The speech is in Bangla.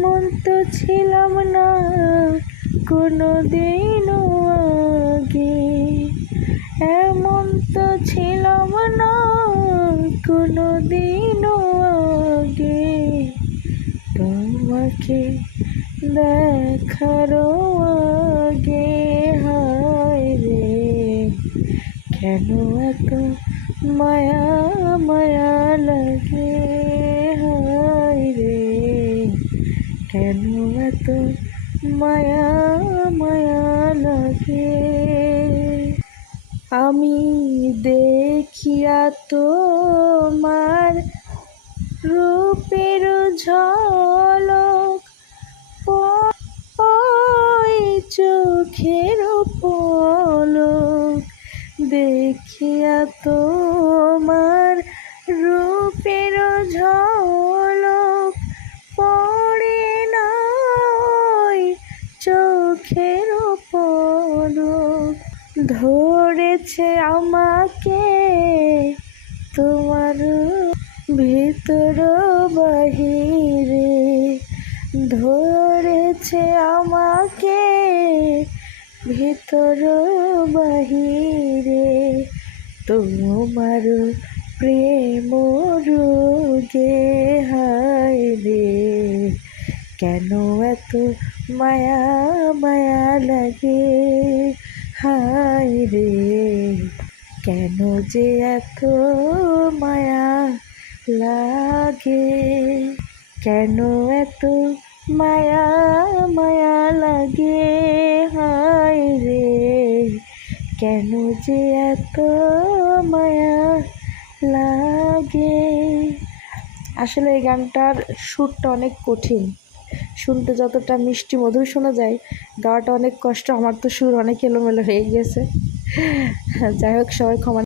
এমন তো ছিলাম না কোনো দিনও আগে, এমন তো ছিলাম না কোনো দিনও আগে, তোমাকে দেখারও আগে। হায় রে কেন এত মায়া মায়া লাগে, হায় রে কেন এত মায়া মায়া লাগে। আমি দেখিয়া তোমার রূপের ঝলক, ওই চোখের পলক দেখিয়া তোমার রূপের ঝলক পড়ে না ওই চোখের পলক। ধরেছে আমাকে তোমার ভিতর বাহিরে, ধরেছে আমাকে ভিতর বাহিরে, তোমার প্রেম রোগে। হায় রে কেন এত মায়া মায়া লাগে, হায় রে কেন যে এত মায়া লাগে, কেন এত মায়া মায়া লাগে, হায় রে কেন যে এত মায়া লাগে। আসলে এই গানটার সুরটা অনেক কঠিন, শুনতে যতটা মিষ্টি মধুর শোনা যায়, গাওয়াটা অনেক কষ্ট। আমার তো সুর অনেক এলোমেলো হয়ে গেছে। যাই হোক, সবাই ক্ষমা